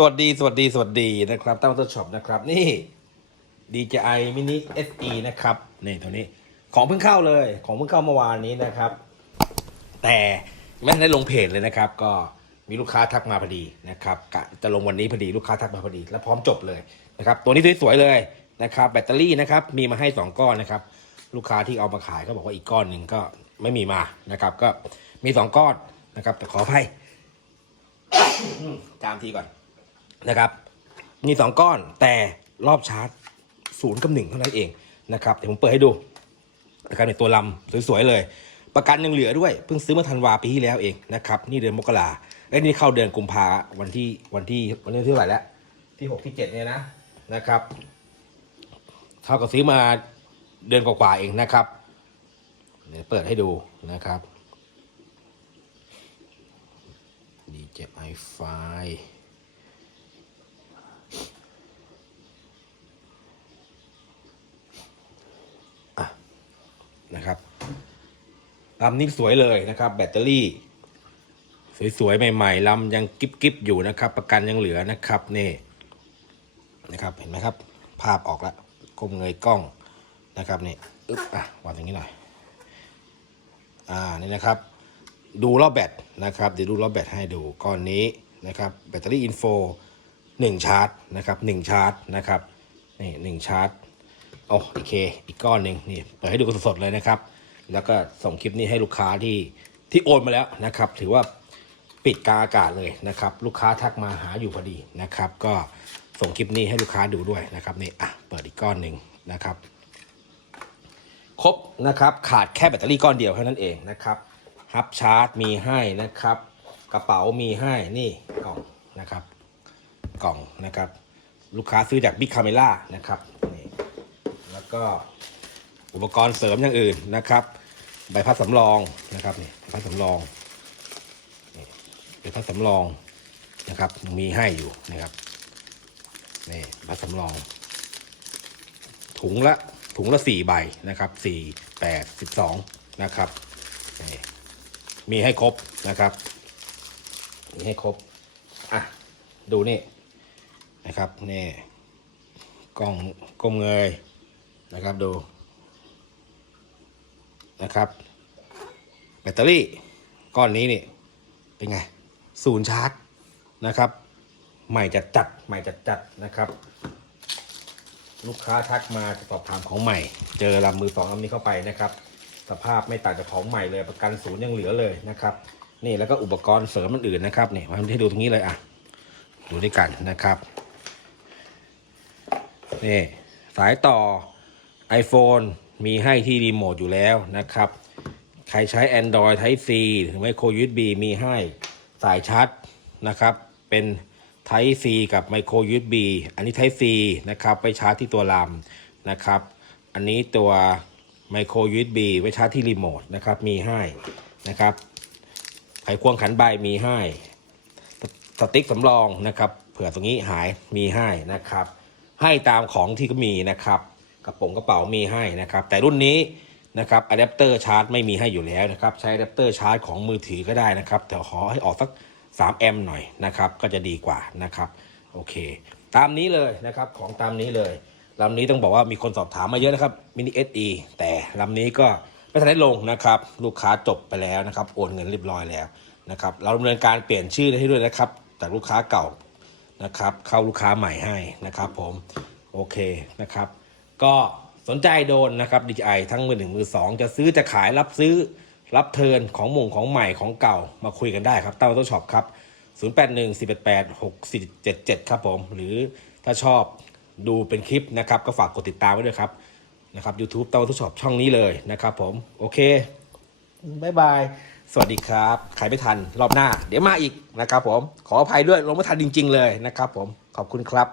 สวัสดีสวัสดีสวัสดีนะครับตั้งต้นช็อปนะครับนี่ DJI Mini SE นะครับนี่ตัวนี้ของเพิ่งเข้าเลยของเพิ่งเข้าเมื่อวานนี้นะครับ แต่ไม่ได้ลงเพจเลยนะครับ ก็มีลูกค้าทักมาพอดีนะครับกะจะลงวันนี้พอดีลูกค้าทักมาพอดี แล้วพร้อมจบเลยนะครับ ตัวนี้สวยๆเลยนะครับ แบตเตอรี่นะครับมีมาให้สองก้อนนะครับ ลูกค้าที่เอามาขายก็บอกว่าอีกก้อนหนึ่งก็ไม่มีมานะครับ ก็มีสองก้อนนะครับแต่ขออภัยจามทีก่อน นะครับมีสองก้อนแต่รอบชาร์จศูนย์กับหนึ่งเท่านั้นเองนะครับเดี๋ยวผมเปิดให้ดูนะครับในตัวลำสวยๆเลย ประกันยังเหลือด้วยเพิ่งซื้อมาธันวาปีที่แล้วเองนะครับนี่เดือนมกราเอ้นี่เข้าเดือนกุมภาวันที่วันที่วันที่เท่าไหร่แล้วที่หกที่เจ็ดเนี่ยนะนะครับเท่ากับซื้อมาเดือนกว่าๆเองนะครับเดี๋ยวเปิดให้ดูนะครับ DJI File อะนะครับ ลำนี้สวยเลยนะครับ แบตเตอรี่ สวยๆใหม่ๆลำยังกิ๊บๆอยู่นะครับ ประกันยังเหลือนะครับนี่นะครับเห็นไหมครับ ภาพออกแล้วก้มเงยกล้องนะครับนี่อึ๊บอะวางอย่างนี้หน่อยอ่านี่นะครับ ดูรอบแบตนะครับเดี๋ยวดูรอบแบตให้ดูก้อนนี้นะครับแบตเตอรี่อินโฟหนึ่งชาร์จนะครับหนึ่งชาร์จนะครับนี่หนึ่งชาร์จโอ้โอเค อีกก้อนหนึ่งนี่เปิดให้ดูกันสดๆเลยนะครับ แล้วก็ส่งคลิปนี้ให้ลูกค้าที่ที่โอนมาแล้วนะครับ ถือว่าปิดกาอากาศเลยนะครับ ลูกค้าทักมาหาอยู่พอดีนะครับ ก็ส่งคลิปนี้ให้ลูกค้าดูด้วยนะครับนี่อะเปิดอีกก้อนหนึ่งนะครับ ครบนะครับ ขาดแค่แบตเตอรี่ก้อนเดียวเท่านั้นเองนะครับฮับชาร์จมีให้นะครับ กระเป๋ามีให้นี่กล่องนะครับ กล่องนะครับ ลูกค้าซื้อจากบิ๊กคาเมล่านะครับนี่แล้วก็ อุปกรณ์เสริมอย่างอื่นนะครับ ใบพัดสำรองนะครับนี่ใบพัดสำรองใบพัดสำรองนะครับมีให้อยู่นะครับนี่พัดสำรอง ถุงละถุงละสี่ใบนะครับสี่แปดสิบสองนะครับนี่มีให้ครบนะครับ มีให้ครบอะดูนี่นะครับนี่กล้องกลมเงยนะครับดู นะครับ แบตเตอรี่ก้อนนี้นี่เป็นไงศูนย์ชาร์จนะครับ ใหม่จัดจัดใหม่จัดจัดนะครับ ลูกค้าทักมาจะสอบถามของใหม่ เจอลำมือสองลำนี้เข้าไปนะครับ สภาพไม่ต่างจากของใหม่เลยประกันศูนย์ยังเหลือเลยนะครับ นี่แล้วก็อุปกรณ์เสริมมันอื่นนะครับนี่มาให้ดูตรงนี้เลยอะดูด้วยกันนะครับนี่สายต่อ iPhone มีให้ที่รีโมทอยู่แล้วนะครับ ใครใช้ Android Type C หรือ Micro USB มีให้สายชาร์จนะครับ เป็น Type C กับ Micro USB อันนี้ Type C นะครับ ไปชาร์จที่ตัวลำนะครับ อันนี้ตัว Micro USB ไว้ชาร์จที่รีโมทนะครับ มีให้นะครับ ไขควงขันใบมีให้ สติ๊กสำรองนะครับ เผื่อตรงนี้หายมีให้นะครับ ให้ตามของที่ก็มีนะครับ กระโป๋งกระเป๋ามีให้นะครับ แต่รุ่นนี้นะครับอะแดปเตอร์ชาร์จไม่มีให้อยู่แล้วนะครับ ใช้อะแดปเตอร์ชาร์จของมือถือก็ได้นะครับ แต่ขอให้ออกสัก 3 แอมป์หน่อยนะครับ ก็จะดีกว่านะครับโอเค ตามนี้เลยนะครับของตามนี้เลยลำนี้ต้องบอกว่ามีคนสอบถามมาเยอะนะครับมินิเอสแต่ลำนี้ก็ไม่ทันได้ลงนะครับ ลูกค้าจบไปแล้วนะครับ โอนเงินเรียบร้อยแล้วนะครับ เราดำเนินการเปลี่ยนชื่อให้ด้วยนะครับ จากลูกค้าเก่านะครับ เข้าลูกค้าใหม่ให้นะครับ ผมโอเคนะครับ ก็สนใจโดนนะครับ DJI ทั้งมือหนึ่งมือสองจะซื้อจะขายรับซื้อรับเทิร์นของมงของใหม่ของเก่ามาคุยกันได้ครับเต้าต้ช็อปครับ 081 488 6477 ครับผม หรือถ้าชอบดูเป็นคลิปนะครับ ก็ฝากกดติดตามไว้ด้วยครับนะครับ YouTube เต้าต้ช็อปช่องนี้เลยนะครับผม โอเคบายบาย สวัสดีครับ ใครไม่ทันรอบหน้า เดี๋ยวมาอีกนะครับผม ขออภัยด้วยลงไม่ทันจริง ๆ เลยนะครับผม ขอบคุณครับ